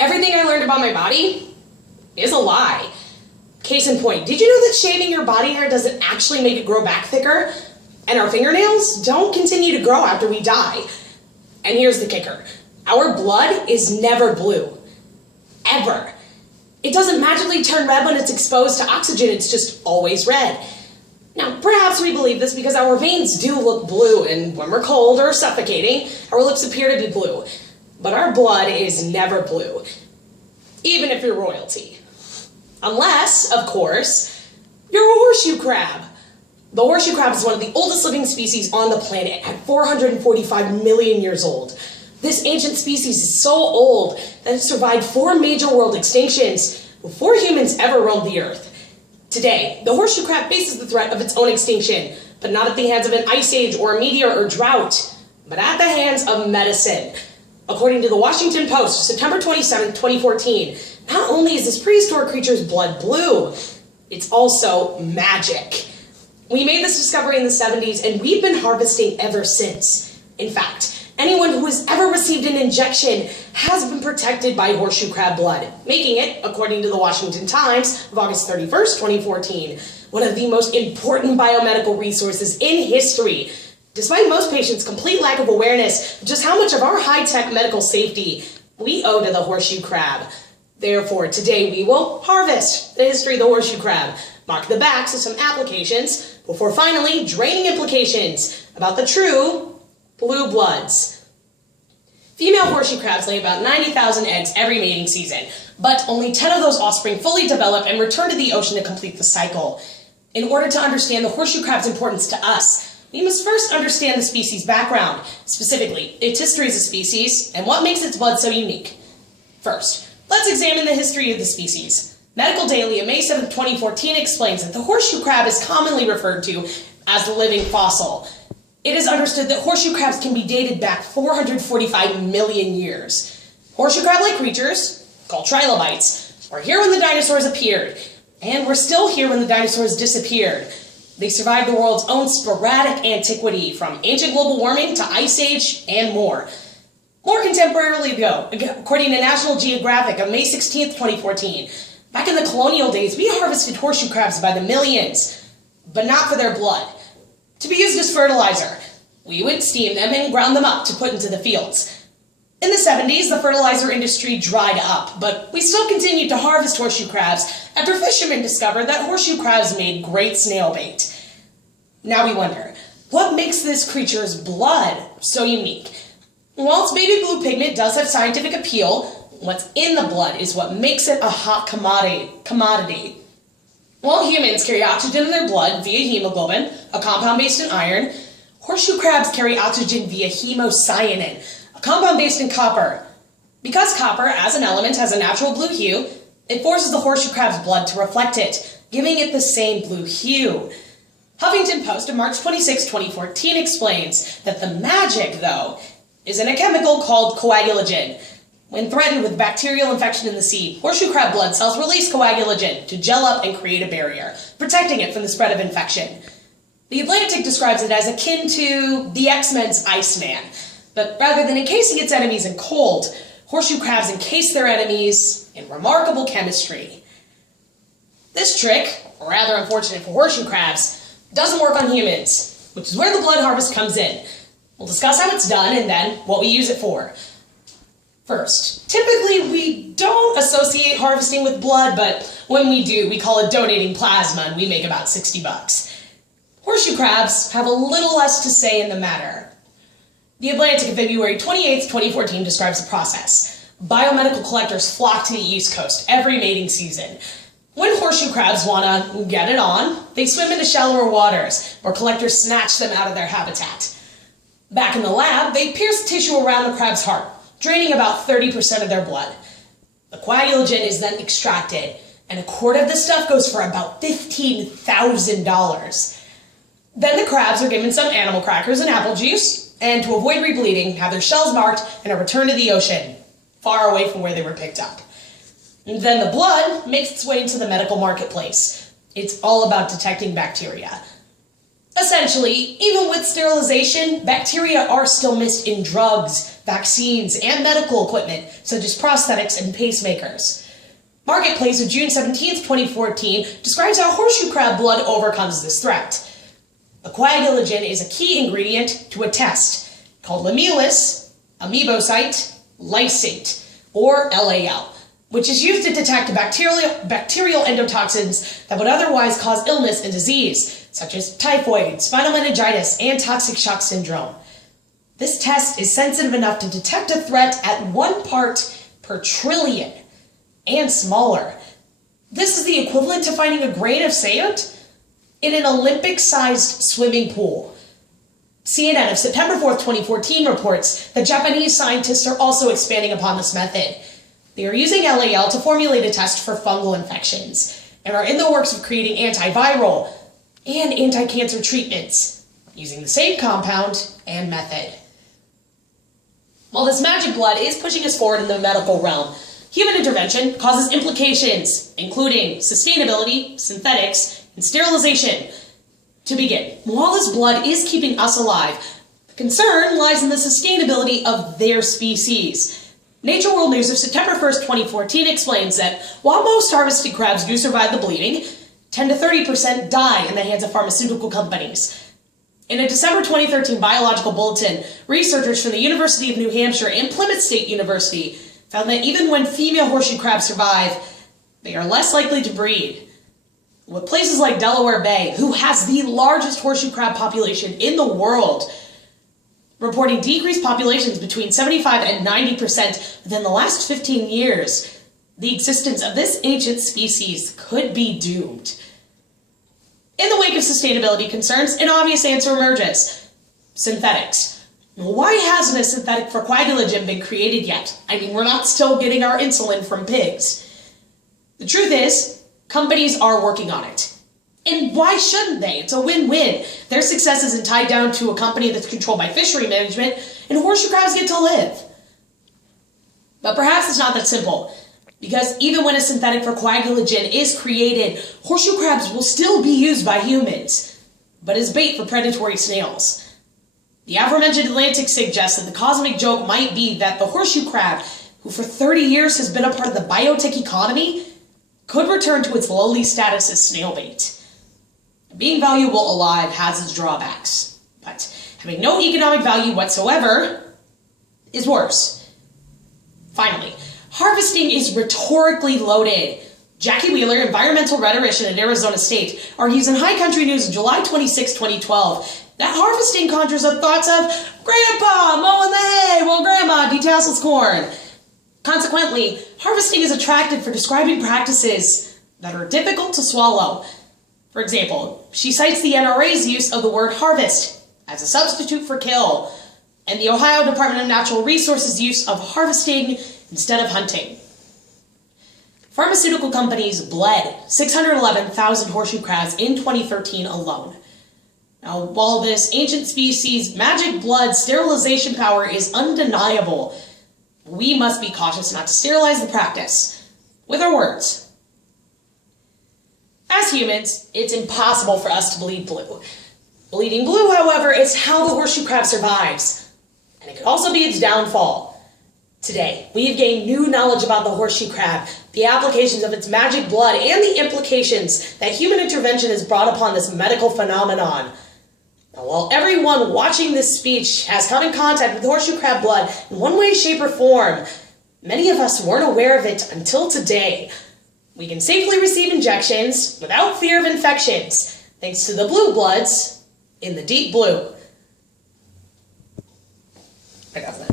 Everything I learned about my body is a lie. Case in point, did you know that shaving your body hair doesn't actually make it grow back thicker? And our fingernails don't continue to grow after we die. And here's the kicker. Our blood is never blue. Ever. It doesn't magically turn red when it's exposed to oxygen, it's just always red. Now, perhaps we believe this because our veins do look blue, and when we're cold or suffocating, our lips appear to be blue. But our blood is never blue, even if you're royalty. Unless, of course, you're a horseshoe crab. The horseshoe crab is one of the oldest living species on the planet at 445 million years old. This ancient species is so old that it survived 4 major world extinctions before humans ever roamed the earth. Today, the horseshoe crab faces the threat of its own extinction, but not at the hands of an ice age or a meteor or drought, but at the hands of medicine. According to the Washington Post, September 27, 2014, not only is this prehistoric creature's blood blue, it's also magic. We made this discovery in the 70s, and we've been harvesting ever since. In fact, anyone who has ever received an injection has been protected by horseshoe crab blood, making it, according to the Washington Times of August 31st, 2014, one of the most important biomedical resources in history. Despite most patients' complete lack of awareness of just how much of our high-tech medical safety we owe to the horseshoe crab. Therefore, today we will harvest the history of the horseshoe crab, mark the backs of some applications, before finally draining implications about the true blue bloods. Female horseshoe crabs lay about 90,000 eggs every mating season, but only 10 of those offspring fully develop and return to the ocean to complete the cycle. In order to understand the horseshoe crab's importance to us, we must first understand the species' background, specifically its history as a species and what makes its blood so unique. First, let's examine the history of the species. Medical Daily of May 7, 2014 explains that the horseshoe crab is commonly referred to as the living fossil. It is understood that horseshoe crabs can be dated back 445 million years. Horseshoe crab-like creatures, called trilobites, were here when the dinosaurs appeared, and were still here when the dinosaurs disappeared. They survived the world's own sporadic antiquity, from ancient global warming to ice age and more. More contemporarily ago, according to National Geographic of May 16, 2014, back in the colonial days, we harvested horseshoe crabs by the millions, but not for their blood. To be used as fertilizer, we would steam them and ground them up to put into the fields. In the 70s, the fertilizer industry dried up, but we still continued to harvest horseshoe crabs after fishermen discovered that horseshoe crabs made great snail bait. Now we wonder, what makes this creature's blood so unique? While its baby blue pigment does have scientific appeal, what's in the blood is what makes it a hot commodity. While humans carry oxygen in their blood via hemoglobin, a compound based in iron, horseshoe crabs carry oxygen via hemocyanin, a compound based in copper. Because copper, as an element, has a natural blue hue, it forces the horseshoe crab's blood to reflect it, giving it the same blue hue. Huffington Post of March 26, 2014 explains that the magic, though, is in a chemical called coagulagen. When threatened with bacterial infection in the sea, horseshoe crab blood cells release coagulagen to gel up and create a barrier, protecting it from the spread of infection. The Atlantic describes it as akin to the X-Men's Iceman, but rather than encasing its enemies in cold, horseshoe crabs encase their enemies in remarkable chemistry. This trick, rather unfortunate for horseshoe crabs, doesn't work on humans, which is where the blood harvest comes in. We'll discuss how it's done and then what we use it for. First, typically we don't associate harvesting with blood, but when we do, we call it donating plasma and we make about $60. Horseshoe crabs have a little less to say in the matter. The Atlantic of February 28, 2014 describes the process. Biomedical collectors flock to the East Coast every mating season. When horseshoe crabs want to get it on, they swim into shallower waters, where collectors snatch them out of their habitat. Back in the lab, they pierce tissue around the crab's heart, draining about 30% of their blood. The coagulagen is then extracted, and a quart of this stuff goes for about $15,000. Then the crabs are given some animal crackers and apple juice, and to avoid rebleeding, have their shells marked and are returned to the ocean, far away from where they were picked up. And then the blood makes its way into the medical marketplace. It's all about detecting bacteria. Essentially, even with sterilization, bacteria are still missed in drugs, vaccines, and medical equipment, such as prosthetics and pacemakers. Marketplace of June 17, 2014, describes how horseshoe crab blood overcomes this threat. The coagulagen is a key ingredient to a test called lamellus, amoebocyte, lysate, or LAL, which is used to detect bacterial endotoxins that would otherwise cause illness and disease, such as typhoid, spinal meningitis, and toxic shock syndrome. This test is sensitive enough to detect a threat at 1 part per trillion and smaller. This is the equivalent to finding a grain of sand in an Olympic-sized swimming pool. CNN of September 4, 2014 reports that Japanese scientists are also expanding upon this method. They are using LAL to formulate a test for fungal infections and are in the works of creating antiviral and anti-cancer treatments using the same compound and method. While this magic blood is pushing us forward in the medical realm, human intervention causes implications, including sustainability, synthetics, and sterilization. To begin, while this blood is keeping us alive, the concern lies in the sustainability of their species. Nature World News of September 1st, 2014 explains that while most harvested crabs do survive the bleeding, 10 to 30% die in the hands of pharmaceutical companies. In a December 2013 biological bulletin, researchers from the University of New Hampshire and Plymouth State University found that even when female horseshoe crabs survive, they are less likely to breed. With places like Delaware Bay, who has the largest horseshoe crab population in the world, reporting decreased populations between 75 and 90% within the last 15 years, the existence of this ancient species could be doomed. In the wake of sustainability concerns, an obvious answer emerges: synthetics. Why hasn't a synthetic for coagulagen been created yet? I mean, we're not still getting our insulin from pigs. The truth is, companies are working on it. And why shouldn't they? It's a win-win. Their success isn't tied down to a company that's controlled by fishery management, and horseshoe crabs get to live. But perhaps it's not that simple, because even when a synthetic for coagulagen is created, horseshoe crabs will still be used by humans, but as bait for predatory snails. The aforementioned Atlantic suggests that the cosmic joke might be that the horseshoe crab, who for 30 years has been a part of the biotech economy, could return to its lowly status as snail bait. Being valuable alive has its drawbacks, but having no economic value whatsoever is worse. Finally, harvesting is rhetorically loaded. Jackie Wheeler, environmental rhetorician at Arizona State, argues in High Country News of July 26, 2012, that harvesting conjures up thoughts of Grandpa mowing the hay while Grandma detassels corn. Consequently, harvesting is attractive for describing practices that are difficult to swallow. For example, she cites the NRA's use of the word harvest as a substitute for kill, and the Ohio Department of Natural Resources' use of harvesting instead of hunting. Pharmaceutical companies bled 611,000 horseshoe crabs in 2013 alone. Now, while this ancient species' magic blood sterilization power is undeniable, we must be cautious not to sterilize the practice with our words. As humans, it's impossible for us to bleed blue. Bleeding blue, however, is how the horseshoe crab survives, and it could also be its downfall. Today, we have gained new knowledge about the horseshoe crab, the applications of its magic blood, and the implications that human intervention has brought upon this medical phenomenon. Now, while everyone watching this speech has come in contact with horseshoe crab blood in one way, shape, or form, many of us weren't aware of it until today. We can safely receive injections without fear of infections, thanks to the blue bloods in the deep blue. I got that.